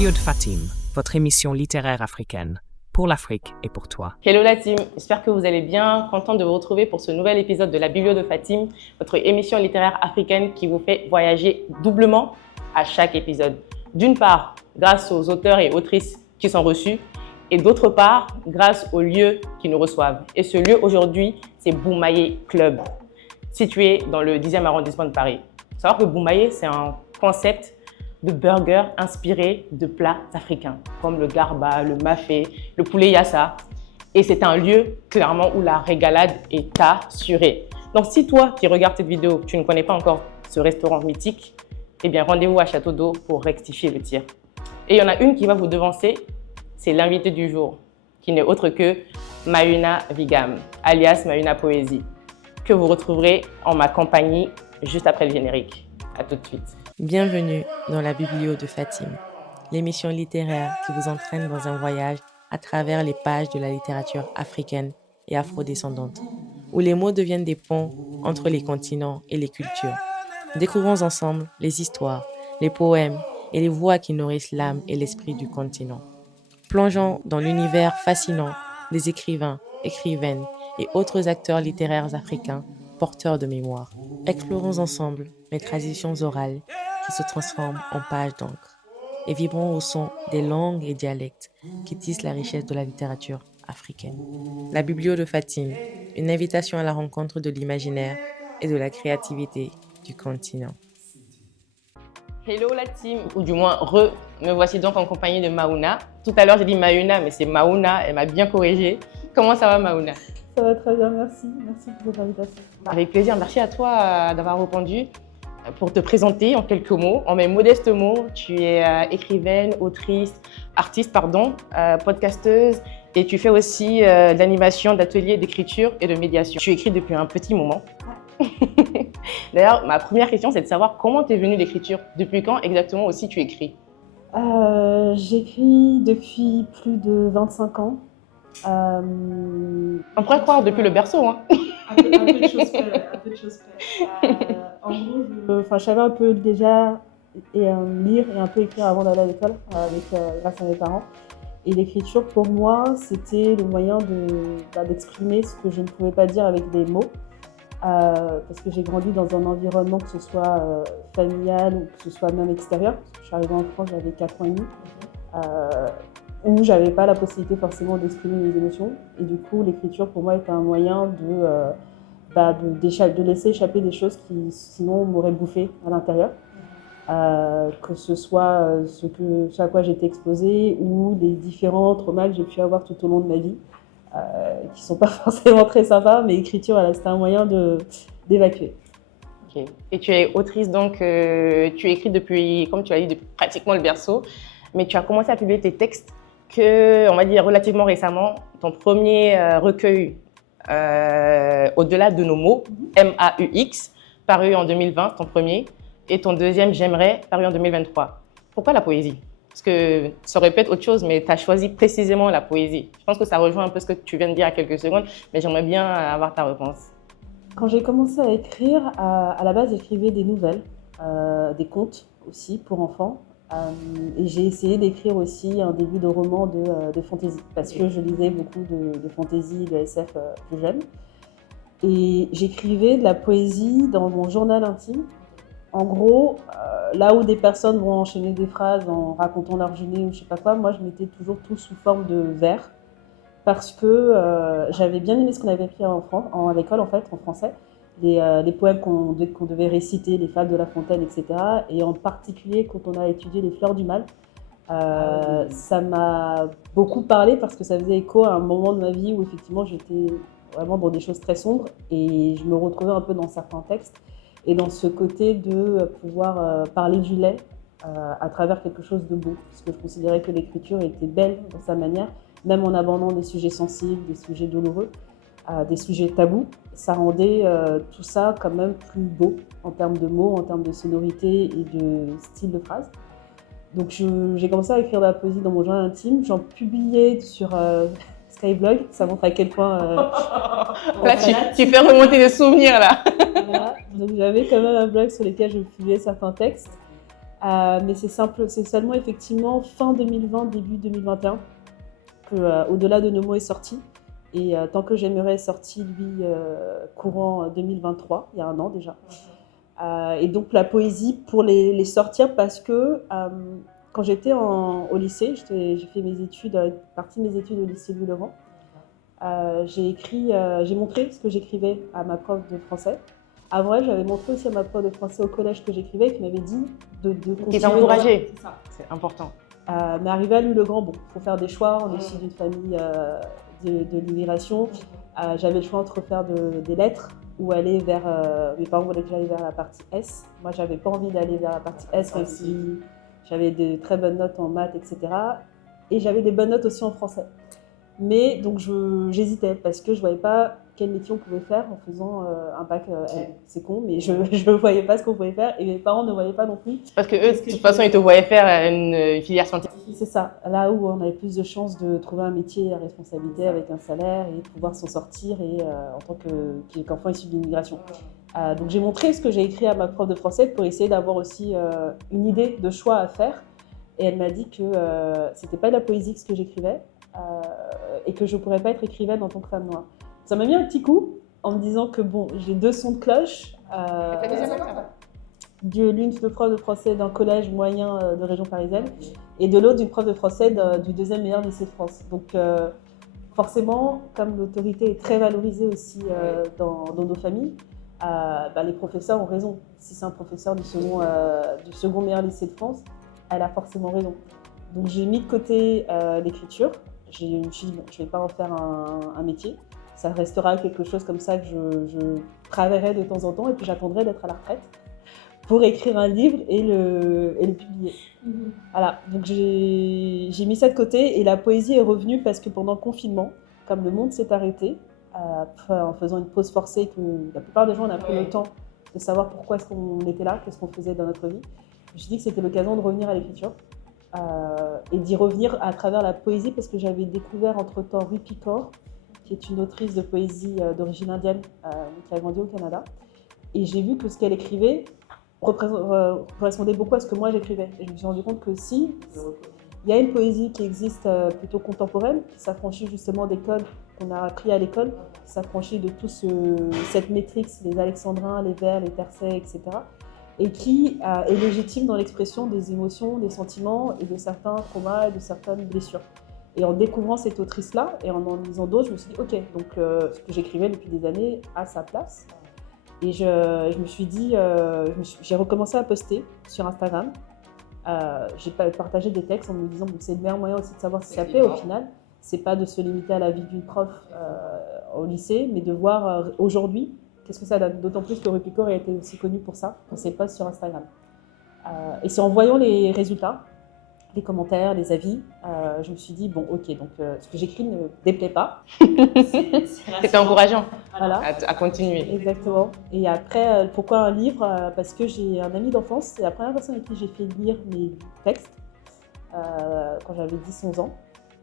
Biblio de Fatim, votre émission littéraire africaine, pour l'Afrique et pour toi. Hello la team, j'espère que vous allez bien, content de vous retrouver pour ce nouvel épisode de la Biblio de Fatim, votre émission littéraire africaine qui vous fait voyager doublement à chaque épisode. D'une part, grâce aux auteurs et autrices qui sont reçus, et d'autre part, grâce aux lieux qui nous reçoivent. Et ce lieu aujourd'hui, c'est Boumaye Club, situé dans le 10e arrondissement de Paris. Il faut savoir que Boumaye, c'est un concept de burgers inspirés de plats africains, comme le garba, le mafé, le poulet yassa. Et c'est un lieu, clairement, où la régalade est assurée. Donc, si toi, qui regardes cette vidéo, tu ne connais pas encore ce restaurant mythique, eh bien, rendez-vous à Château d'Eau pour rectifier le tir. Et il y en a une qui va vous devancer, c'est l'invité du jour, qui n'est autre que Maïuna Vigam, alias Maïuna Poésie, que vous retrouverez en ma compagnie juste après le générique. À tout de suite. Bienvenue dans la Biblio de Fatim, l'émission littéraire qui vous entraîne dans un voyage à travers les pages de la littérature africaine et afrodescendante, où les mots deviennent des ponts entre les continents et les cultures. Découvrons ensemble les histoires, les poèmes et les voix qui nourrissent l'âme et l'esprit du continent. Plongeons dans l'univers fascinant des écrivains, écrivaines et autres acteurs littéraires africains porteurs de mémoire. Explorons ensemble les traditions orales qui se transforment en pages d'encre et vibrons au son des langues et dialectes qui tissent la richesse de la littérature africaine. La Biblio de Fatim, une invitation à la rencontre de l'imaginaire et de la créativité du continent. Hello la team, ou du moins me voici donc en compagnie de Maouna. Tout à l'heure j'ai dit Maïuna, mais c'est Maouna, elle m'a bien corrigé. Comment ça va Maouna? Ça va très bien, merci. Merci pour votre invitation. Avec plaisir, merci à toi d'avoir répondu. Pour te présenter en quelques mots, en mes modestes mots, tu es écrivaine, artiste, podcasteuse et tu fais aussi de l'animation, d'ateliers d'écriture et de médiation. Tu écris depuis un petit moment. D'ailleurs, ma première question, c'est de savoir comment t'es venue l'écriture. Depuis quand exactement aussi tu écris? J'écris depuis plus de 25 ans. On pourrait croire depuis le berceau, hein. Un peu de choses près. En gros, je savais un peu déjà lire et un peu écrire avant d'aller à l'école, grâce à mes parents. Et l'écriture, pour moi, c'était le moyen d'exprimer ce que je ne pouvais pas dire avec des mots. Parce que j'ai grandi dans un environnement, que ce soit familial ou que ce soit même extérieur. Je suis arrivée en France, j'avais 4 ans et demi, où j'avais pas la possibilité forcément d'exprimer mes émotions. Et du coup, l'écriture pour moi était un moyen de laisser échapper des choses qui sinon m'auraient bouffé à l'intérieur. Que ce soit ce à quoi j'étais exposée ou les différents traumas que j'ai pu avoir tout au long de ma vie. Qui ne sont pas forcément très sympas, mais l'écriture, c'était un moyen d'évacuer. Okay. Et tu es autrice, donc tu écris depuis, comme tu as dit, depuis pratiquement le berceau, mais tu as commencé à publier tes textes on va dire, relativement récemment. Ton premier recueil, Au-delà de nos mots, M-A-U-X, paru en 2020, ton premier, et ton deuxième, J'aimerais, paru en 2023. Pourquoi la poésie? Parce que ça aurait pu être autre chose, mais tu as choisi précisément la poésie. Je pense que ça rejoint un peu ce que tu viens de dire il y a quelques secondes, mais j'aimerais bien avoir ta réponse. Quand j'ai commencé à écrire, à la base, j'écrivais des nouvelles, des contes aussi pour enfants. Et j'ai essayé d'écrire aussi un début de roman de fantasy, parce que je lisais beaucoup de fantasy, de SF plus jeune. Et j'écrivais de la poésie dans mon journal intime. En gros, là où des personnes vont enchaîner des phrases en racontant leur journée ou je sais pas quoi, moi je mettais toujours tout sous forme de vers parce que j'avais bien aimé ce qu'on avait écrit à l'école en français, les poèmes qu'on devait réciter, les fables de La Fontaine, etc. Et en particulier quand on a étudié les fleurs du mal, ça m'a beaucoup parlé parce que ça faisait écho à un moment de ma vie où effectivement j'étais vraiment dans des choses très sombres et je me retrouvais un peu dans certains textes. Et dans ce côté de pouvoir parler du lait à travers quelque chose de beau, parce que je considérais que l'écriture était belle dans sa manière, même en abordant des sujets sensibles, des sujets douloureux, des sujets tabous, ça rendait tout ça quand même plus beau en termes de mots, en termes de sonorité et de style de phrase. Donc j'ai commencé à écrire de la poésie dans mon journal intime, j'en publiais sur Skyblog, ça montre à quel point... là, tu fais remonter des souvenirs, là. Voilà. Donc j'avais quand même un blog sur lequel je publiais certains textes. Mais c'est simple, c'est seulement effectivement fin 2020, début 2021 que Au-delà de nos mots est sorti. Et Tant que j'aimerais est sorti, lui, courant 2023, il y a un an déjà. Et donc la poésie pour les sortir parce que quand j'étais au lycée, j'ai fait mes études, une partie de mes études au lycée Louis Laurent. J'ai montré ce que j'écrivais à ma prof de français. Avant elle, j'avais montré aussi à ma prof de français au collège que j'écrivais et qui m'avait dit de continuer. Qui t'a encouragé. C'est ça. C'est important. Mais arrivé à Louis-le-Grand, bon, il faut faire des choix. On est issu d'une famille de l'immigration. J'avais le choix entre faire des lettres ou aller vers... mes parents voulaient que j'aille vers la partie S. Moi, j'avais pas envie d'aller vers la partie S, même si j'avais de très bonnes notes en maths, etc. Et j'avais des bonnes notes aussi en français. Mais donc j'hésitais parce que je ne voyais pas quel métier on pouvait faire en faisant un bac L. C'est con, mais je ne voyais pas ce qu'on pouvait faire et mes parents ne voyaient pas non plus. Parce que eux, de toute façon, ils te voyaient faire une filière scientifique. C'est ça, là où on avait plus de chances de trouver un métier à responsabilité avec un salaire et pouvoir s'en sortir et, en tant qu'enfant issu de l'immigration. Donc j'ai montré ce que j'ai écrit à ma prof de français pour essayer d'avoir aussi une idée de choix à faire. Et elle m'a dit que c'était pas de la poésie ce que j'écrivais et que je ne pourrais pas être écrivaine en tant que femme noire. Ça m'a mis un petit coup en me disant que bon, j'ai deux sons de cloche. L'une de prof de français d'un collège moyen de région parisienne et de l'autre d'une prof de français du deuxième meilleur lycée de France. Donc forcément, comme l'autorité est très valorisée aussi dans nos familles, les professeurs ont raison. Si c'est un professeur du second meilleur lycée de France, elle a forcément raison. Donc j'ai mis de côté l'écriture. Je me suis dit, bon, je ne vais pas en faire un métier. Ça restera quelque chose comme ça que je travaillerai de temps en temps et puis j'attendrai d'être à la retraite pour écrire un livre et le publier. Voilà, donc j'ai mis ça de côté et la poésie est revenue parce que pendant le confinement, comme le monde s'est arrêté, en faisant une pause forcée, que la plupart des gens ont pris le temps de savoir pourquoi est-ce qu'on était là, qu'est-ce qu'on faisait dans notre vie, je me suis dit que c'était l'occasion de revenir à l'écriture et d'y revenir à travers la poésie parce que j'avais découvert entre-temps Rupi Kaur, qui est une autrice de poésie d'origine indienne qui a grandi au Canada. Et j'ai vu que ce qu'elle écrivait correspondait beaucoup à ce que moi j'écrivais. Et je me suis rendu compte que si, il y a une poésie qui existe plutôt contemporaine, qui s'affranchit justement des codes qu'on a appris à l'école, qui s'affranchit de tout cette métrique, les alexandrins, les vers, les tercets, etc. Et qui est légitime dans l'expression des émotions, des sentiments et de certains traumas et de certaines blessures. Et en découvrant cette autrice-là et en lisant d'autres, je me suis dit, ok, donc ce que j'écrivais depuis des années a sa place. Et je me suis dit, j'ai recommencé à poster sur Instagram. J'ai partagé des textes en me disant, bon, c'est le meilleur moyen aussi de savoir si ça plaît au final. C'est pas de se limiter à la vie d'une prof au lycée, mais de voir aujourd'hui qu'est-ce que ça donne. D'autant plus que Rupi Kaur a été aussi connue pour ça, pour ses posts sur Instagram. Et c'est en voyant les résultats, les commentaires, les avis, je me suis dit, bon, ok, donc ce que j'écris ne déplaît pas. C'était encourageant voilà. à continuer. Exactement. Et après, pourquoi un livre Parce que j'ai un ami d'enfance, c'est la première personne avec qui j'ai fait lire mes textes quand j'avais 10-11 ans,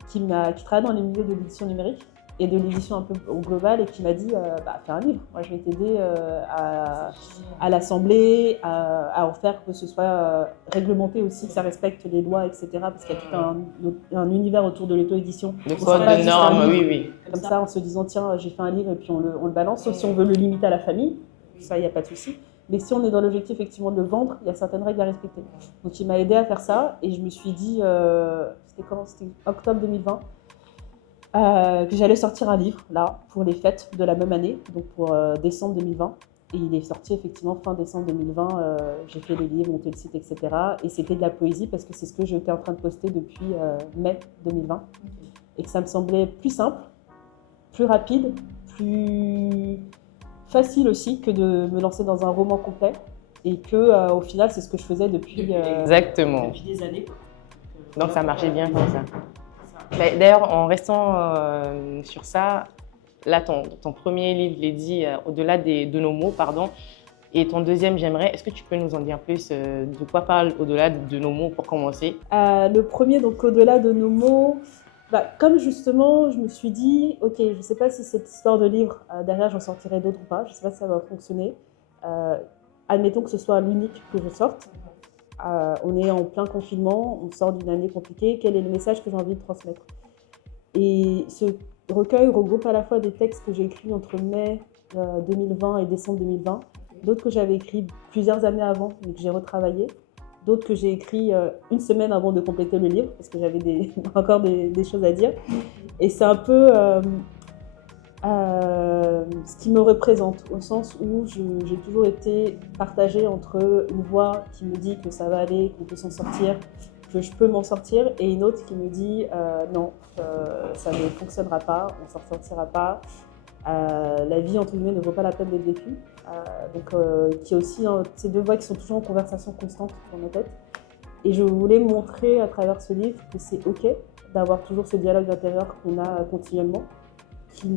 qui travaille dans les milieux de l'édition numérique et de l'édition un peu au global et qui m'a dit fais un livre, moi je vais t'aider à l'assembler, à en faire que ce soit réglementé aussi, que ça respecte les lois, etc. Parce qu'il y a tout un univers autour de l'auto-édition. De codes, de normes, oui. Comme ça, en se disant tiens, j'ai fait un livre et puis on le balance, sauf si on veut le limiter à la famille, ça il n'y a pas de souci. Mais si on est dans l'objectif effectivement de le vendre, il y a certaines règles à respecter. Donc il m'a aidé à faire ça et je me suis dit, c'était octobre 2020, que j'allais sortir un livre, là, pour les fêtes de la même année, donc pour décembre 2020. Et il est sorti effectivement fin décembre 2020. J'ai fait les livres, monté le site, etc. Et c'était de la poésie parce que c'est ce que j'étais en train de poster depuis mai 2020. Et que ça me semblait plus simple, plus rapide, plus facile aussi que de me lancer dans un roman complet. Et que au final, c'est ce que je faisais depuis des années. Donc ça marchait bien comme ça. D'ailleurs, en restant sur ça, là, ton premier livre, je l'ai dit, Au-delà de nos mots, pardon, et ton deuxième, j'aimerais, est-ce que tu peux nous en dire plus de quoi parle Au-delà de nos mots pour commencer? Le premier, donc Au-delà de nos mots, comme justement, je me suis dit, ok, je ne sais pas si cette histoire de livre, derrière, j'en sortirai d'autres ou pas, je ne sais pas si ça va fonctionner. Admettons que ce soit l'unique que je sorte. On est en plein confinement, on sort d'une année compliquée. Quel est le message que j'ai envie de transmettre? Et ce recueil regroupe à la fois des textes que j'ai écrits entre mai 2020 et décembre 2020, d'autres que j'avais écrits plusieurs années avant, mais que j'ai retravaillé, d'autres que j'ai écrits une semaine avant de compléter le livre, parce que j'avais encore des choses à dire. Et c'est un peu ce qui me représente, au sens où j'ai toujours été partagée entre une voix qui me dit que ça va aller, qu'on peut s'en sortir, que je peux m'en sortir, et une autre qui me dit non, ça ne fonctionnera pas, on ne s'en sortira pas, la vie entre guillemets ne vaut pas la peine d'être vécue. Qui est aussi ces deux voix qui sont toujours en conversation constante dans ma tête. Et je voulais montrer à travers ce livre que c'est OK d'avoir toujours ce dialogue intérieur qu'on a continuellement, que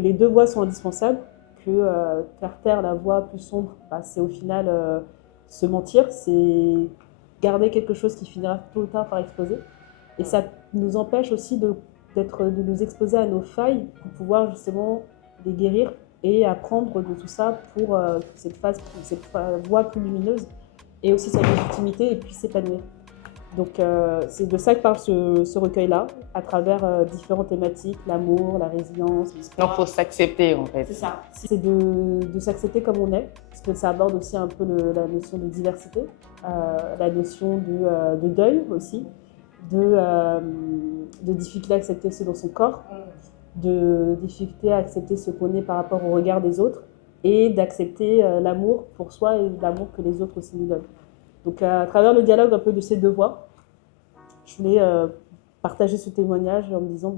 les deux voix sont indispensables, que faire taire la voix plus sombre, c'est au final se mentir, c'est garder quelque chose qui finira tôt ou tard par exploser. Et ça nous empêche aussi de nous exposer à nos failles pour pouvoir justement les guérir et apprendre de tout ça pour cette voie plus lumineuse et aussi sa légitimité et puis s'épanouir. Donc c'est de ça que parle ce recueil-là, à travers différentes thématiques, l'amour, la résilience, l'histoire. Donc il faut s'accepter en fait. C'est ça. C'est de s'accepter comme on est, parce que ça aborde aussi un peu la notion de diversité, la notion de deuil aussi, de difficulté à accepter ce dans son corps, de difficulté à accepter ce qu'on est par rapport au regard des autres, et d'accepter l'amour pour soi et l'amour que les autres aussi nous donnent. Donc à travers le dialogue un peu de ces deux voix, je voulais partager ce témoignage en me disant,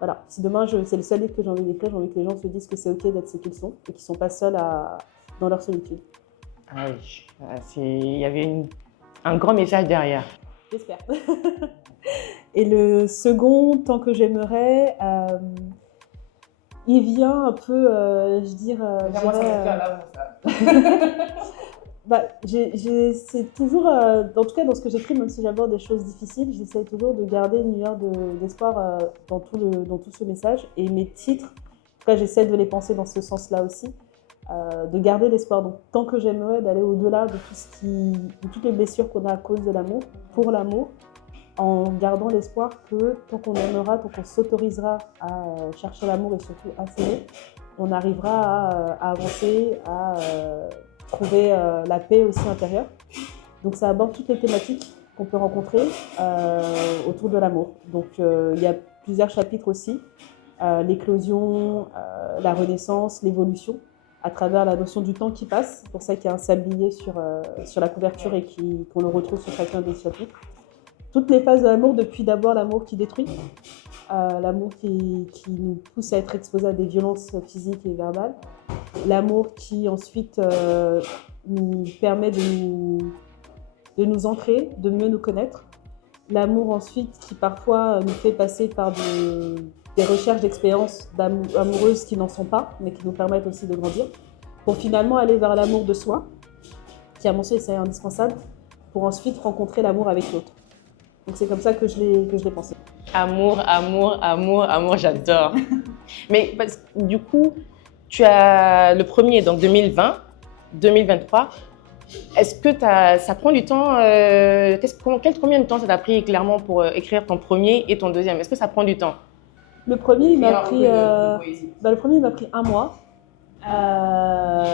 voilà, si demain c'est le seul livre que j'ai envie d'écrire, j'ai envie que les gens se disent que c'est OK d'être ce qu'ils sont et qu'ils ne sont pas seuls dans leur solitude. Ah oui, il y avait un grand message derrière. J'espère. Et le second, Tant que j'aimerais, il vient un peu, c'est toujours, en tout cas dans ce que j'écris, même si j'aborde des choses difficiles, j'essaie toujours de garder une lueur d'espoir dans tout ce message. Et mes titres, en tout cas j'essaie de les penser dans ce sens-là aussi, de garder l'espoir. Donc tant que j'aimerais, d'aller au-delà de toutes les blessures qu'on a à cause de l'amour, pour l'amour, en gardant l'espoir que tant qu'on aimera, tant qu'on s'autorisera à chercher l'amour et surtout à s'aimer, on arrivera à avancer, à trouver la paix aussi intérieure. Donc ça aborde toutes les thématiques qu'on peut rencontrer autour de l'amour. Donc il y a plusieurs chapitres aussi, l'éclosion, la renaissance, l'évolution, à travers la notion du temps qui passe. C'est pour ça qu'il y a un sablier sur la couverture et qu'on le retrouve sur chacun des chapitres. Toutes les phases de l'amour, depuis d'abord l'amour qui détruit, l'amour qui nous pousse à être exposés à des violences physiques et verbales, l'amour qui ensuite nous permet de nous ancrer, de mieux nous connaître, l'amour ensuite qui parfois nous fait passer par des recherches d'expériences amoureuses qui n'en sont pas, mais qui nous permettent aussi de grandir, pour finalement aller vers l'amour de soi, qui à mon sens est indispensable, pour ensuite rencontrer l'amour avec l'autre. Donc c'est comme ça que je l'ai pensé. Amour, amour, amour, amour, j'adore. Mais du coup, tu as le premier, donc 2020, 2023. Est-ce que ça prend du temps combien de temps ça t'a pris clairement pour écrire ton premier et ton deuxième? Est-ce que ça prend du temps? Le premier, il m'a pris un mois.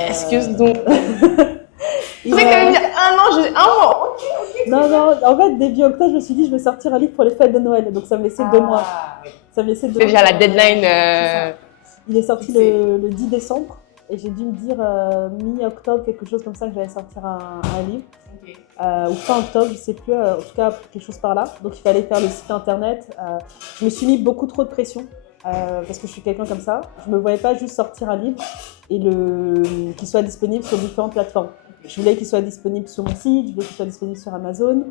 Excuse-nous. Tu sais qu'elle me dit un mois. Non, en fait, début octobre, je me suis dit, je vais sortir un livre pour les fêtes de Noël. Donc, ça me laissait 2 mois. Ça me laissait 2 mois. C'est déjà la deadline. Il est sorti le 10 décembre. Et j'ai dû me dire mi-octobre, quelque chose comme ça, que j'allais sortir un livre. Ou fin octobre, je ne sais plus. En tout cas, quelque chose par là. Donc, il fallait faire le site internet. Je me suis mis beaucoup trop de pression. Parce que je suis quelqu'un comme ça. Je ne me voyais pas juste sortir un livre et qu'il soit disponible sur différentes plateformes. Je voulais qu'il soit disponible sur mon site, je voulais qu'il soit disponible sur Amazon,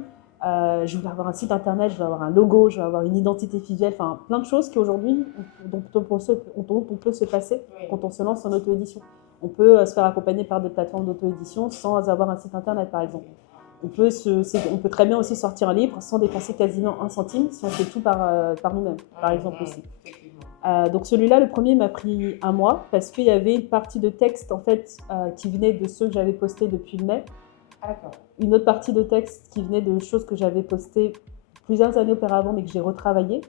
je voulais avoir un site internet, je voulais avoir un logo, je voulais avoir une identité visuelle, enfin plein de choses qu'aujourd'hui, dont on peut se passer quand on se lance en auto-édition. On peut se faire accompagner par des plateformes d'auto-édition sans avoir un site internet par exemple. On peut très bien aussi sortir un livre sans dépenser quasiment 1 centime si on fait tout par nous-mêmes, par exemple aussi. Donc celui-là, le premier, m'a pris 1 mois parce qu'il y avait une partie de texte en fait qui venait de ceux que j'avais postés depuis le mai Une autre partie de texte qui venait de choses que j'avais postées plusieurs années auparavant mais que j'ai retravaillé.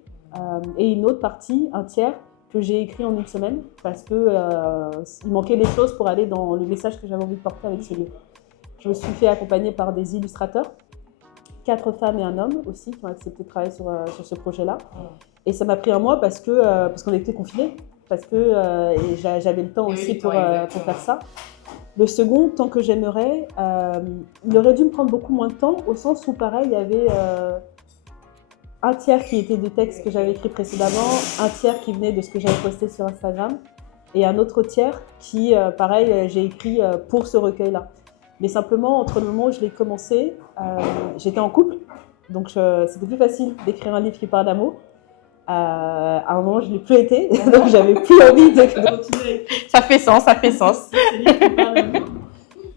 Et une autre partie, un tiers, que j'ai écrit en une semaine parce qu'il manquait des choses pour aller dans le message que j'avais envie de porter avec ce livre. Je me suis fait accompagner par des illustrateurs, 4 femmes et un homme aussi qui ont accepté de travailler sur ce projet-là. Et ça m'a pris un mois parce qu'on était confinés, parce que et j'avais le temps aussi pour faire ça. Le second, Tant que j'aimerais, il aurait dû me prendre beaucoup moins de temps, au sens où pareil, il y avait un tiers qui était des textes que j'avais écrits précédemment, un tiers qui venait de ce que j'avais posté sur Instagram, et un autre tiers qui, pareil, j'ai écrit pour ce recueil-là. Mais simplement, entre le moment où je l'ai commencé, j'étais en couple, donc c'était plus facile d'écrire un livre qui parle d'amour. À un moment, je ne l'ai plus été, donc j'avais plus envie de continuer à écrire. Ça fait sens, ça fait sens.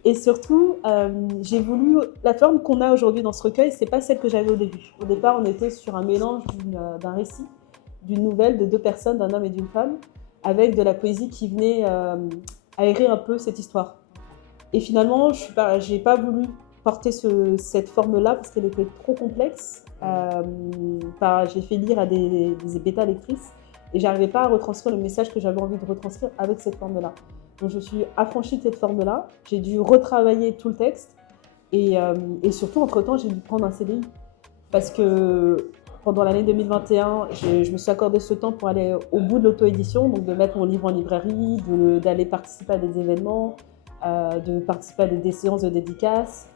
Et surtout, j'ai voulu... La forme qu'on a aujourd'hui dans ce recueil, ce n'est pas celle que j'avais au début. Au départ, on était sur un mélange d'un récit, d'une nouvelle de 2 personnes, d'un homme et d'une femme, avec de la poésie qui venait aérer un peu cette histoire. Et finalement, je n'ai pas voulu porter cette forme-là parce qu'elle était trop complexe. J'ai fait lire à des bêta-lectrices et je n'arrivais pas à retranscrire le message que j'avais envie de retranscrire avec cette forme-là. Donc je suis affranchie de cette forme-là, j'ai dû retravailler tout le texte et surtout, entre-temps, j'ai dû prendre un CDI. Parce que pendant l'année 2021, je me suis accordé ce temps pour aller au bout de l'auto-édition, donc de mettre mon livre en librairie, d'aller participer à des événements, de participer à des séances de dédicaces,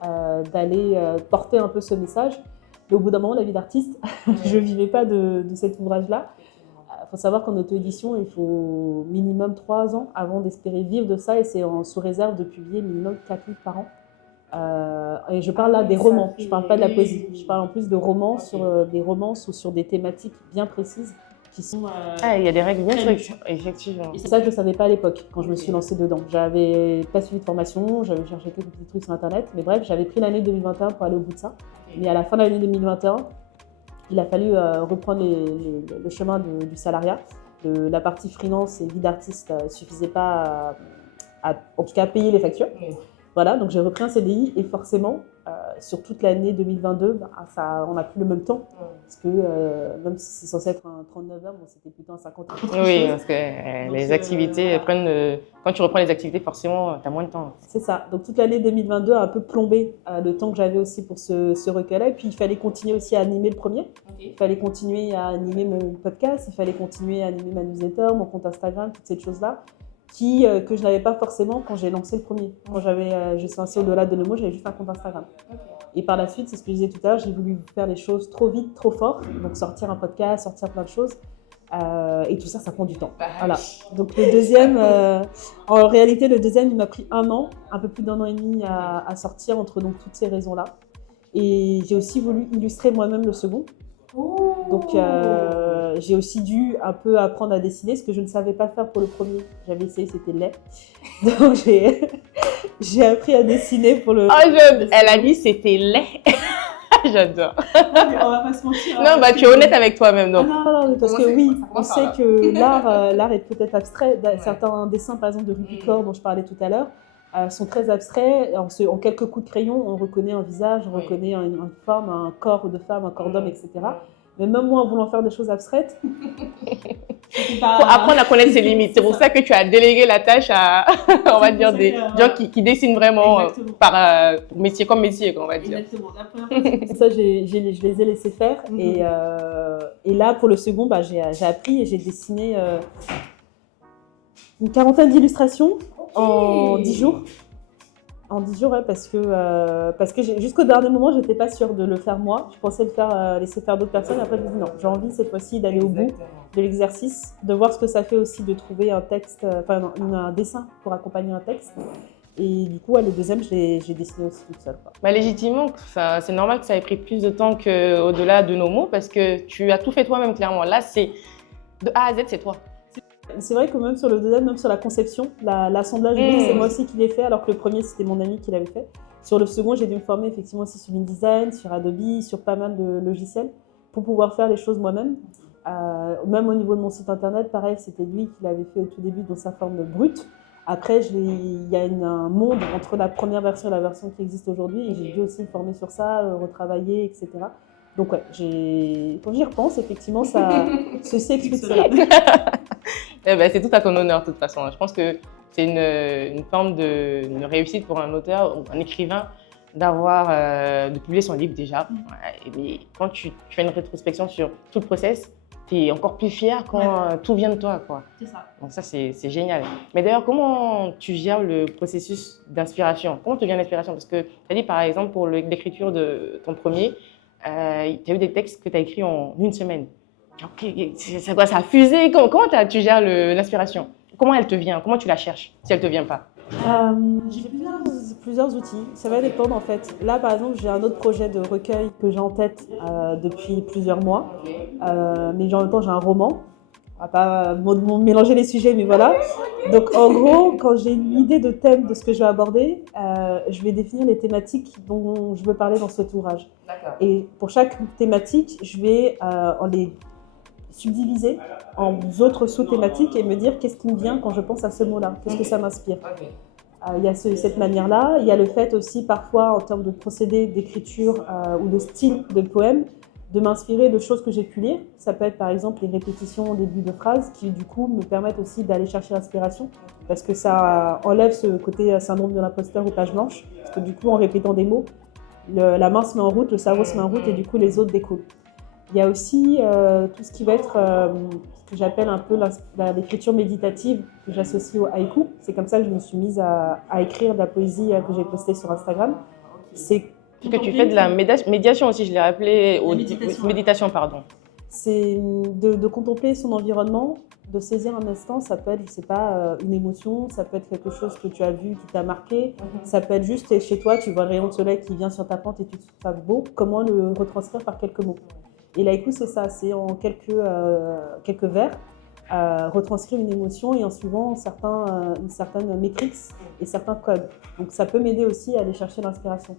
d'aller porter un peu ce message. Mais au bout d'un moment, la vie d'artiste, je ne vivais pas de cet ouvrage-là. Il faut savoir qu'en auto-édition, il faut minimum 3 ans avant d'espérer vivre de ça, et c'est sous réserve de publier minimum 4 livres par an. Et je parle là des romans, je ne parle pas de la poésie. Je parle en plus de romans, sur des romances ou sur des thématiques bien précises qui sont... Il y a des règles bien strictes, effectivement. Et c'est ça que je ne savais pas à l'époque, quand je me suis lancée dedans. J'avais pas suivi de formation, j'avais cherché quelques petits trucs sur Internet, mais bref, j'avais pris l'année 2021 pour aller au bout de ça. Mais à la fin de l'année 2021, il a fallu reprendre le chemin du salariat. La partie freelance et vie d'artiste ne suffisait pas en tout cas, à payer les factures. Voilà, donc j'ai repris un CDI et forcément, sur toute l'année 2022, on n'a plus le même temps. Parce que même si c'est censé être un 39 heures, c'était plutôt un 50 heures. Oui, parce que les activités prennent... Quand tu reprends les activités, forcément, tu as moins de temps. C'est ça. Donc toute l'année 2022 a un peu plombé le temps que j'avais aussi pour ce recueil-là. Et puis il fallait continuer aussi à animer le premier. Il fallait continuer à animer mon podcast, il fallait continuer à animer ma newsletter, mon compte Instagram, toutes ces choses-là. Que je n'avais pas forcément quand j'ai lancé le premier. Quand je suis lancée au-delà de Nemo, j'avais juste un compte Instagram. Et par la suite, c'est ce que je disais tout à l'heure, j'ai voulu faire les choses trop vite, trop fort. Donc sortir un podcast, sortir plein de choses. Et tout ça, ça prend du temps. Voilà. Donc le deuxième, en réalité, le deuxième, il m'a pris 1 an, un peu plus d'1 an et demi à sortir entre donc, toutes ces raisons-là. Et j'ai aussi voulu illustrer moi-même le second. Donc j'ai aussi dû un peu apprendre à dessiner, ce que je ne savais pas faire pour le premier. J'avais essayé, c'était laid. Donc j'ai appris à dessiner pour le... Elle a dit c'était laid. J'adore. On va pas se mentir. Non, tu es honnête avec toi-même. Donc. Non, parce que oui, on sait que l'art est peut-être abstrait. Certains dessins, par exemple, de Rupi Kaur, dont je parlais tout à l'heure, sont très abstraits. En quelques coups de crayon, on reconnaît un visage, on reconnaît une forme, un corps de femme, un corps d'homme, etc. Mais même moi, en voulant faire des choses abstraites, faut apprendre à connaître ses limites. C'est pour ça que tu as délégué la tâche à, on va dire, des gens qui dessinent vraiment par métier comme métier, on va dire. Exactement. La première fois, ça, je les ai laissés faire. Et là, pour le second, j'ai appris et j'ai dessiné une 40aine d'illustrations en 10 jours. En 10 jours, ouais, parce que jusqu'au dernier moment, je n'étais pas sûre de le faire moi. Je pensais laisser faire d'autres personnes. Après, je me suis dit non, j'ai envie cette fois-ci d'aller au bout de l'exercice, de voir ce que ça fait aussi de trouver un texte, un dessin pour accompagner un texte. Et du coup, le deuxième, j'ai dessiné aussi toute seule. Légitimement, c'est normal que ça ait pris plus de temps qu'au-delà de nos mots, parce que tu as tout fait toi-même, clairement. Là, c'est de A à Z, c'est toi. C'est vrai que même sur le deuxième, même sur la conception, l'assemblage du livre, c'est moi aussi qui l'ai fait, alors que le premier, c'était mon ami qui l'avait fait. Sur le second, j'ai dû me former effectivement aussi sur InDesign, sur Adobe, sur pas mal de logiciels pour pouvoir faire les choses moi-même. Même au niveau de mon site internet, pareil, c'était lui qui l'avait fait au tout début dans sa forme brute. Après, il y a un monde entre la première version et la version qui existe aujourd'hui, et j'ai dû aussi me former sur ça, retravailler, etc. Donc ouais, quand j'y repense, effectivement, ceci explique cela. Eh ben, c'est tout à ton honneur, de toute façon. Je pense que c'est une forme de réussite pour un auteur ou un écrivain de publier son livre déjà. Et quand tu fais une rétrospection sur tout le process, tu es encore plus fier quand tout vient de toi, quoi. C'est ça. Donc ça, c'est génial. Mais d'ailleurs, comment tu gères le processus d'inspiration? Comment te vient l'inspiration? Parce que tu as dit, par exemple, pour l'écriture de ton premier, tu as eu des textes que tu as écrits en une semaine. C'est quoi, ça a fusé? Comment tu gères l'inspiration? Comment elle te vient? Comment tu la cherches si elle ne te vient pas? J'ai plusieurs outils. Ça va dépendre en fait. Là, par exemple, j'ai un autre projet de recueil que j'ai en tête depuis plusieurs mois. Mais en même temps, j'ai un roman. On va pas mélanger les sujets, mais voilà. Donc, en gros, quand j'ai une idée de thème de ce que je vais aborder, je vais définir les thématiques dont je veux parler dans cet ouvrage. Et pour chaque thématique, je vais en les subdiviser en autres sous-thématiques et me dire qu'est-ce qui me vient quand je pense à ce mot-là, qu'est-ce que ça m'inspire. Il y a cette manière-là, il y a le fait aussi parfois en termes de procédé d'écriture ou de style de poème, de m'inspirer de choses que j'ai pu lire. Ça peut être par exemple les répétitions au début de phrases qui du coup me permettent aussi d'aller chercher l'inspiration parce que ça enlève ce côté syndrome de l'imposteur ou page blanche, parce que du coup en répétant des mots, la main se met en route, le cerveau se met en route et du coup les autres découlent. Il y a aussi tout ce qui va être ce que j'appelle un peu l'écriture méditative que j'associe au haïku. C'est comme ça que je me suis mise à écrire de la poésie que j'ai postée sur Instagram. C'est que tu fais de la médiation aussi, je l'ai rappelé, méditation, pardon. C'est de contempler son environnement, de saisir un instant. Ça peut être, je sais pas, une émotion, ça peut être quelque chose que tu as vu, qui t'a marqué. Ça peut être juste, t'es chez toi, tu vois le rayon de soleil qui vient sur ta plante et tu te trouves beau. Comment le retranscrire par quelques mots? Et l'haïku, c'est ça, c'est en quelques vers, retranscrire une émotion et en suivant une certaine métrique et certains codes. Donc ça peut m'aider aussi à aller chercher l'inspiration.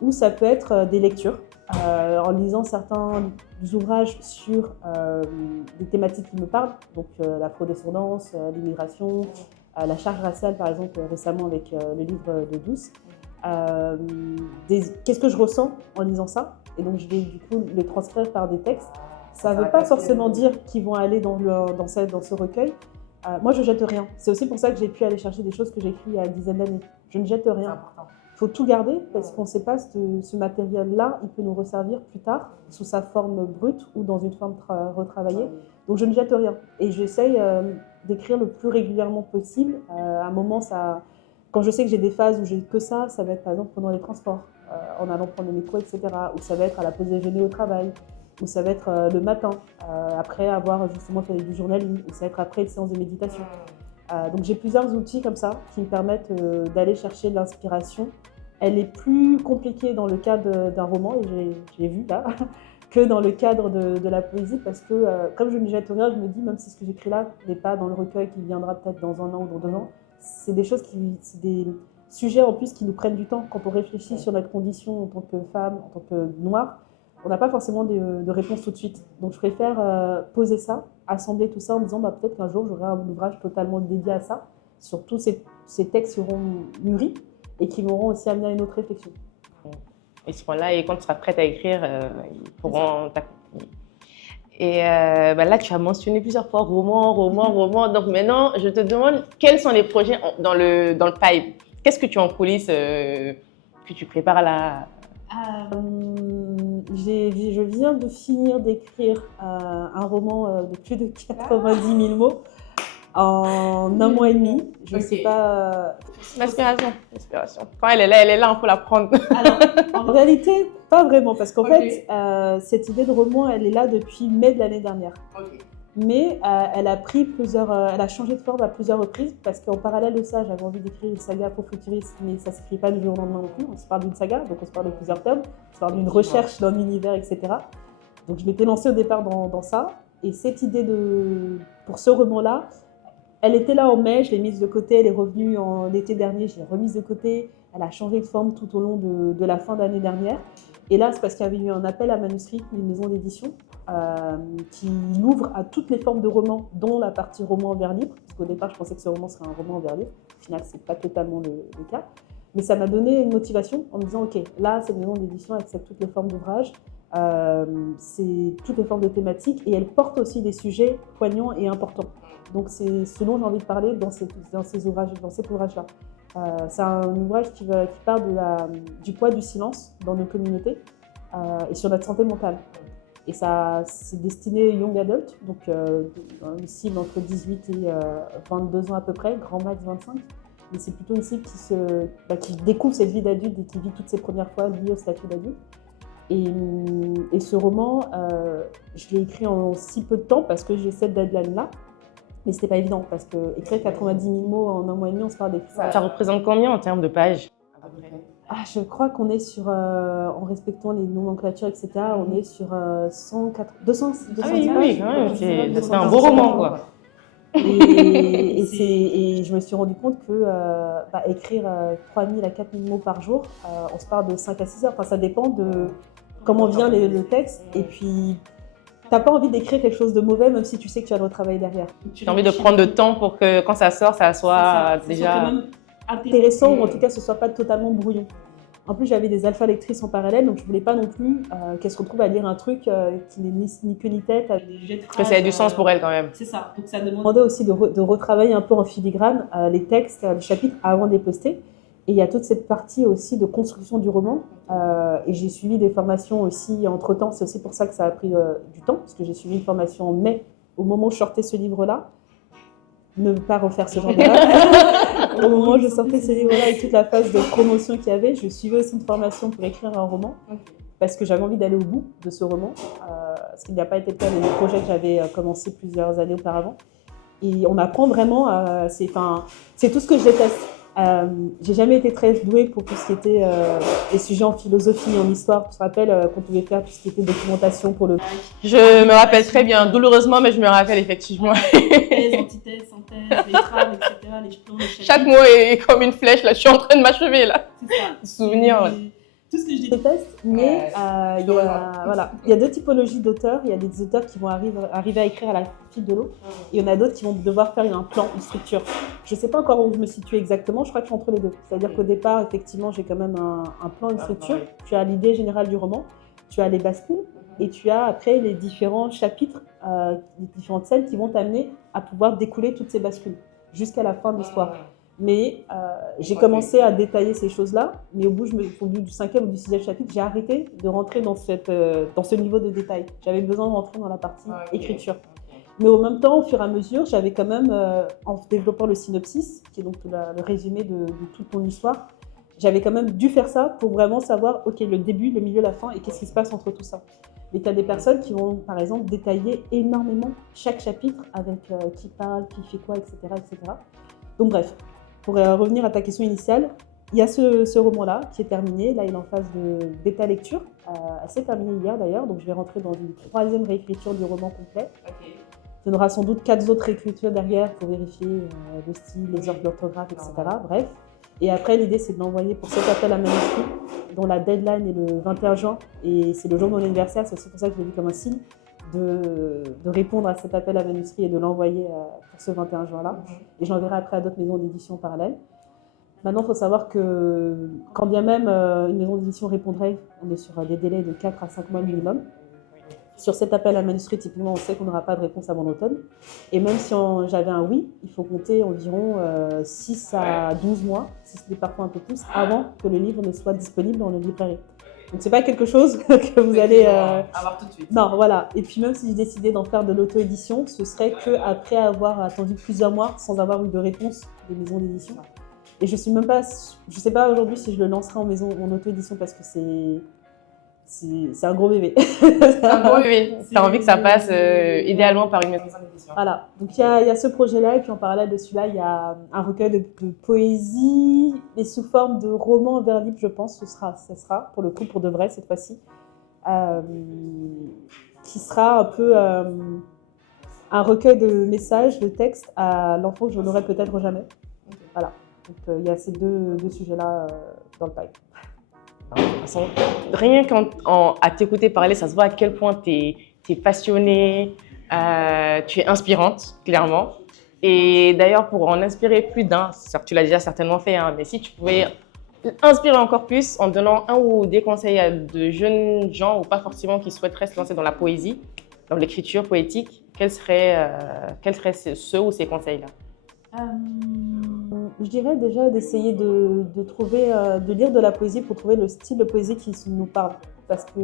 Ou ça peut être des lectures, en lisant certains ouvrages sur des thématiques qui me parlent, donc l'afrodescendance, l'immigration, la charge raciale par exemple récemment avec le livre de Douce. Qu'est-ce que je ressens en lisant ça? Et donc je vais du coup les transcrire par des textes. Ça ne veut pas forcément dire qu'ils vont aller dans ce recueil. Moi je jette rien. C'est aussi pour ça que j'ai pu aller chercher des choses que j'ai écrites il y a une dizaine d'années. Je ne jette rien. Il faut tout garder parce qu'on ne sait pas ce matériel-là, il peut nous resservir plus tard sous sa forme brute ou dans une forme retravaillée. Donc je ne jette rien. Et j'essaye d'écrire le plus régulièrement possible. À un moment, quand je sais que j'ai des phases où j'ai que ça va être par exemple pendant les transports, en allant prendre le métro, etc. Ou ça va être à la pause déjeuner au travail, ou ça va être le matin, après avoir justement fait du journaling, ou ça va être après une séance de méditation. Donc j'ai plusieurs outils comme ça qui me permettent d'aller chercher de l'inspiration. Elle est plus compliquée dans le cadre d'un roman, et j'ai vu là, que dans le cadre de la poésie, parce que comme je ne jette rien, je me dis, même si ce que j'écris là n'est pas dans le recueil qui viendra peut-être dans 1 an ou dans 2 ans, c'est des choses c'est des sujets en plus qui nous prennent du temps. Quand on réfléchit sur notre condition en tant que femme, en tant que noire, on n'a pas forcément de réponse tout de suite. Donc je préfère poser ça, assembler tout ça en me disant peut-être qu'un jour j'aurai un ouvrage totalement dédié à ça, sur tous ces textes qui auront mûri et qui m'auront aussi amené à une autre réflexion. Ils seront là et quand tu seras prête à écrire, ils pourront t'accompagner. Et là, tu as mentionné plusieurs fois roman. Donc maintenant, je te demande quels sont les projets dans le pipe. Qu'est-ce que tu as en coulisses que tu prépares là? Je viens de finir d'écrire un roman de plus de 90 000 mots en 1 mois et demi. Je ne sais pas. L'inspiration. Quand elle est là, il faut la prendre. Alors, en réalité, pas vraiment, parce qu'en fait, cette idée de roman, elle est là depuis mai de l'année dernière. Mais elle a changé de forme à plusieurs reprises, parce qu'en parallèle de ça, j'avais envie d'écrire une saga afrofuturiste, mais ça ne s'écrit pas du jour au lendemain non plus. On se parle d'une saga, donc on se parle de plusieurs tomes, on se parle d'une recherche dans l'univers, etc. Donc je m'étais lancée au départ dans ça, et cette idée pour ce roman-là, elle était là en mai, je l'ai mise de côté, elle est revenue en été dernier, je l'ai remise de côté, elle a changé de forme tout au long de la fin d'année dernière. Et là, c'est parce qu'il y avait eu un appel à manuscrit d'une maison d'édition qui l'ouvre à toutes les formes de romans, dont la partie roman en vers libre, parce qu'au départ, je pensais que ce roman serait un roman en vers libre. final, ce n'est pas totalement le cas. Mais ça m'a donné une motivation en me disant, OK, là, cette maison d'édition accepte toutes les formes d'ouvrages, c'est toutes les formes de thématiques et elle porte aussi des sujets poignants et importants. Donc, c'est ce dont j'ai envie de parler dans cet ouvrage-là. C'est un ouvrage qui parle du poids du silence dans nos communautés et sur notre santé mentale. Et ça, c'est destiné aux young adultes, donc une cible entre 18 et 22 ans à peu près, grand max 25. Mais c'est plutôt une cible qui découvre cette vie d'adulte et qui vit toutes ses premières fois liées au statut d'adulte. Et ce roman, je l'ai écrit en si peu de temps parce que j'ai cette deadline-là. Mais c'était pas évident parce que écrire 90 000 mots en un mois et demi, on se parle des... Ça représente combien en termes de pages à peu près? Je crois qu'on est sur, en respectant les nomenclatures, etc., on est sur 200 oui, pages. Quand même, c'est un beau roman, quoi. Et je me suis rendu compte que écrire 3 000 à 4 000 mots par jour, on se parle de 5 à 6 heures. Enfin, ça dépend de comment vient le texte. Et puis, t'as pas envie d'écrire quelque chose de mauvais, même si tu sais que tu as le travail derrière. Tu as envie de prendre le temps pour que quand ça sort, ça soit déjà intéressant, ou en tout cas, ce soit pas totalement brouillon. En plus, j'avais des alpha lectrices en parallèle, donc je voulais pas non plus qu'elles se retrouvent à lire un truc qui n'est ni queue ni tête. Que ça ait du sens pour elles quand même. C'est ça. Donc ça demandait aussi de retravailler un peu en filigrane les textes, les chapitres avant de les poster. Et il y a toute cette partie aussi de construction du roman. Et j'ai suivi des formations aussi entre-temps. C'est aussi pour ça que ça a pris du temps, parce que j'ai suivi une formation en mai, au moment où je sortais ce livre-là. Ne pas refaire ce genre de Au moment où je sortais ce livre-là et toute la phase de promotion qu'il y avait, je suivais aussi une formation pour écrire un roman, parce que j'avais envie d'aller au bout de ce roman, ce qui n'a pas été le cas des projets que j'avais commencé plusieurs années auparavant. Et on apprend vraiment, c'est tout ce que je déteste. J'ai jamais été très douée pour tout ce qui était les sujets en philosophie, en histoire. Tu te rappelles qu'on pouvait faire tout ce qui était documentation pour le... Je me rappelle très bien, douloureusement, mais je me rappelle effectivement. Thèse, antithèse, synthèse, les trames, etc., les plans, les chapitres. Chaque mot est comme une flèche, là, je suis en train de m'achever, là. C'est ça. Souvenir. Tout ce que je déteste, mais il y a deux typologies d'auteurs. Il y a des auteurs qui vont arriver à écrire à la file de l'eau, et il y en a d'autres qui vont devoir faire un plan, une structure. Je ne sais pas encore où je me situe exactement, je crois que je suis entre les deux. C'est-à-dire qu'au départ, effectivement, j'ai quand même un plan, une structure. Tu as l'idée générale du roman, tu as les bascules, et tu as après les différents chapitres, les différentes scènes qui vont t'amener à pouvoir découler toutes ces bascules jusqu'à la fin de l'histoire. Mais j'ai commencé à détailler ces choses-là, mais au bout du 5e ou du 6e chapitre, j'ai arrêté de rentrer dans ce niveau de détail. J'avais besoin de rentrer dans la partie écriture. Mais au même temps, au fur et à mesure, j'avais quand même, en développant le synopsis, qui est donc le résumé de toute ton histoire, j'avais quand même dû faire ça pour vraiment savoir, ok, le début, le milieu, la fin, et qu'est-ce qui se passe entre tout ça. Et tu as des personnes qui vont, par exemple, détailler énormément chaque chapitre avec qui parle, qui fait quoi, etc., etc. Donc bref. Pour revenir à ta question initiale, il y a ce roman-là qui est terminé. Là, il est en phase de bêta lecture. Elle s'est terminée hier d'ailleurs, donc je vais rentrer dans une 3e réécriture du roman complet. Il y en aura sans doute 4 autres réécritures derrière pour vérifier le style, les ordres d'orthographe, etc. Bref. Et après, l'idée, c'est de l'envoyer pour cet appel à manuscrit, dont la deadline est le 21 juin. Et c'est le jour de mon anniversaire, c'est aussi pour ça que je l'ai vu comme un signe de répondre à cet appel à manuscrit et de l'envoyer pour ce 21 juin-là. Et je l'enverrai après à d'autres maisons d'édition parallèles. Maintenant, il faut savoir que quand bien même une maison d'édition répondrait, on est sur des délais de 4 à 5 mois minimum. Sur cet appel à manuscrit, typiquement, on sait qu'on n'aura pas de réponse avant l'automne. Et même si j'avais un oui, il faut compter environ 6 à 12 mois, si ce n'est parfois un peu plus, avant que le livre ne soit disponible dans les librairies. Donc, ce n'est pas quelque chose que vous allez avoir tout de suite. Non, voilà. Et puis, même si je décidais d'en faire de l'auto-édition, ce serait qu'après avoir attendu plusieurs mois sans avoir eu de réponse des maisons d'édition. Et je ne sais pas aujourd'hui si je le lancerai en auto-édition parce que c'est un gros bébé. C'est un gros bébé. Tu as envie que ça passe idéalement par une maison d'édition. Voilà. Donc, il y a ce projet-là. Et puis, en parallèle de celui-là, il y a un recueil de poésie, mais sous forme de roman vers libre, je pense. Ce sera, pour le coup, pour de vrai, cette fois-ci. Qui sera un peu un recueil de messages, de textes à l'enfant que je n'aurai peut-être jamais. Voilà. Donc, il y a ces deux sujets-là dans le pipe. De toute façon, rien qu'à t'écouter parler, ça se voit à quel point tu es passionnée, tu es inspirante, clairement. Et d'ailleurs, pour en inspirer plus d'un, tu l'as déjà certainement fait, hein, mais si tu pouvais inspirer encore plus en donnant un ou des conseils à de jeunes gens ou pas forcément qui souhaiteraient se lancer dans la poésie, dans l'écriture poétique, quels seraient ceux ou ces conseils-là? Je dirais déjà d'essayer de trouver, de lire de la poésie pour trouver le style de poésie qui nous parle. Parce que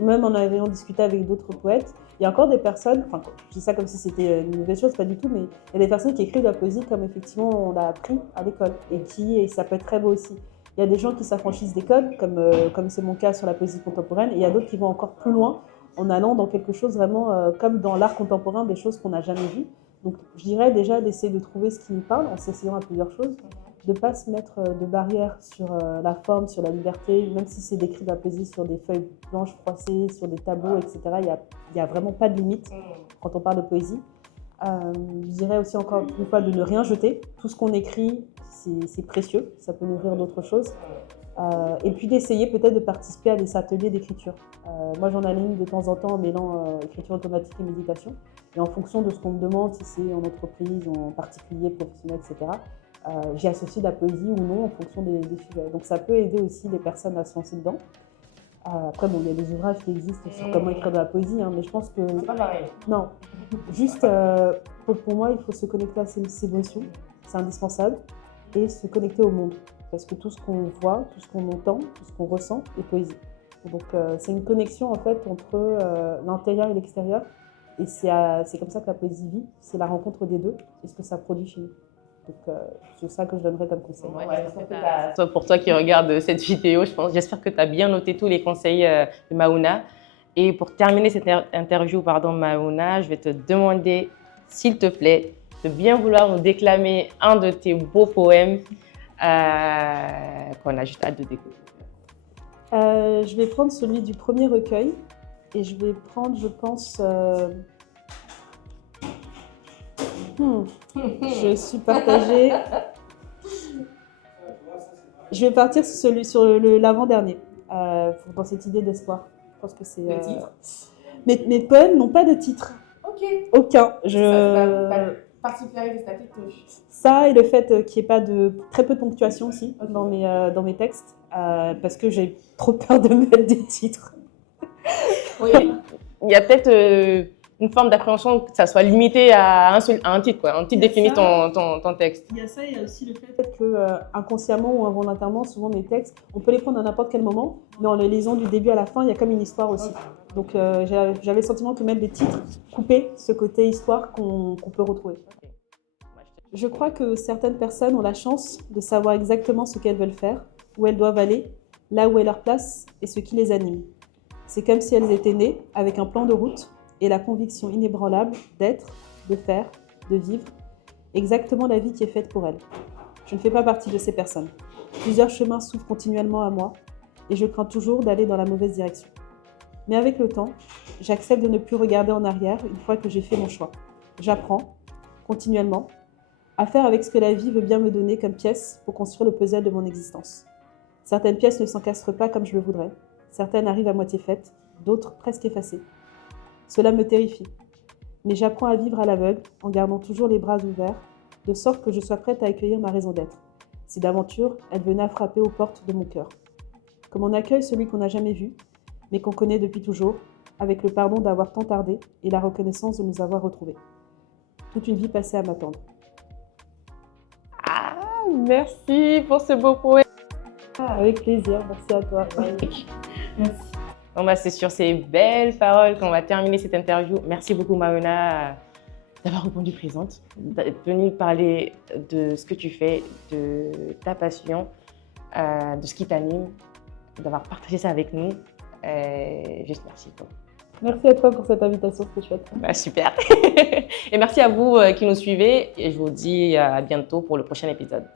même en ayant discuté avec d'autres poètes, il y a encore des personnes, enfin je dis ça comme si c'était une mauvaise chose, pas du tout, mais il y a des personnes qui écrivent de la poésie comme effectivement on l'a appris à l'école et ça peut être très beau aussi. Il y a des gens qui s'affranchissent des codes, comme c'est mon cas sur la poésie contemporaine, et il y a d'autres qui vont encore plus loin en allant dans quelque chose vraiment comme dans l'art contemporain, des choses qu'on n'a jamais vues. Donc je dirais déjà d'essayer de trouver ce qui nous parle en s'essayant à plusieurs choses, de ne pas se mettre de barrières sur la forme, sur la liberté, même si c'est d'écrire de la poésie sur des feuilles blanches froissées, sur des tableaux, etc. Il n'y a vraiment pas de limite quand on parle de poésie. Je dirais aussi encore une fois de ne rien jeter. Tout ce qu'on écrit, c'est précieux, ça peut nourrir d'autres choses. Et puis d'essayer peut-être de participer à des ateliers d'écriture. Moi j'en anime de temps en temps en mêlant écriture automatique et méditation. Et en fonction de ce qu'on me demande, si c'est en entreprise, en particulier, professionnel, etc., j'y associe de la poésie ou non en fonction des sujets. Donc ça peut aider aussi les personnes à se lancer dedans. Après, bon, il y a des ouvrages qui existent sur comment écrire de la poésie, hein, mais je pense que... C'est pas pareil. Non, juste pour moi, il faut se connecter à ses émotions, c'est indispensable, et se connecter au monde. Parce que tout ce qu'on voit, tout ce qu'on entend, tout ce qu'on ressent est poésie. Donc c'est une connexion en fait entre l'intérieur et l'extérieur. Et c'est comme ça que la poésie vit, c'est la rencontre des deux et ce que ça produit chez nous. Donc c'est ça que je donnerais comme conseil. Pour toi qui regardes cette vidéo, j'espère que tu as bien noté tous les conseils de Maouna. Et pour terminer cette interview, Maouna, je vais te demander, s'il te plaît, de bien vouloir nous déclamer un de tes beaux poèmes qu'on a juste hâte de découvrir. Je vais prendre celui du premier recueil et je vais prendre, je pense, je suis partagée. Je vais partir sur l'avant-dernier, dans cette idée d'espoir. Je pense que c'est. Le titre mes poèmes n'ont pas de titre. Ok. Aucun. Ça particularité, ça te touche. Ça et le fait qu'il n'y ait pas très peu de ponctuation aussi dans mes textes, parce que j'ai trop peur de mettre des titres. Oui, il y a peut-être une forme d'appréhension que ça soit limité à un titre, quoi. Un titre définit ton texte. Il y a ça, il y a aussi le fait que inconsciemment ou involontairement, souvent mes textes, on peut les prendre à n'importe quel moment, mais en les lisant du début à la fin, il y a comme une histoire aussi. Donc j'avais le sentiment que mettre des titres coupait ce côté histoire qu'on peut retrouver. Je crois que certaines personnes ont la chance de savoir exactement ce qu'elles veulent faire, où elles doivent aller, là où est leur place et ce qui les anime. C'est comme si elles étaient nées avec un plan de route et la conviction inébranlable d'être, de faire, de vivre exactement la vie qui est faite pour elles. Je ne fais pas partie de ces personnes. Plusieurs chemins s'ouvrent continuellement à moi et je crains toujours d'aller dans la mauvaise direction. Mais avec le temps, j'accepte de ne plus regarder en arrière une fois que j'ai fait mon choix. J'apprends, continuellement, à faire avec ce que la vie veut bien me donner comme pièces pour construire le puzzle de mon existence. Certaines pièces ne s'encastrent pas comme je le voudrais. Certaines arrivent à moitié faites, d'autres presque effacées. Cela me terrifie. Mais j'apprends à vivre à l'aveugle en gardant toujours les bras ouverts, de sorte que je sois prête à accueillir ma raison d'être. Si d'aventure, elle venait à frapper aux portes de mon cœur. Comme on accueille celui qu'on n'a jamais vu, mais qu'on connaît depuis toujours, avec le pardon d'avoir tant tardé et la reconnaissance de nous avoir retrouvés. Toute une vie passée à m'attendre. Ah, merci pour ce beau poème. Avec plaisir, merci à toi. Merci. Bon, c'est sur ces belles paroles qu'on va terminer cette interview. Merci beaucoup Maouna d'avoir répondu présente, d'être venue parler de ce que tu fais, de ta passion, de ce qui t'anime, d'avoir partagé ça avec nous. Juste merci toi. Merci à toi pour cette invitation, c'était chouette. Super. Et merci à vous qui nous suivez et je vous dis à bientôt pour le prochain épisode.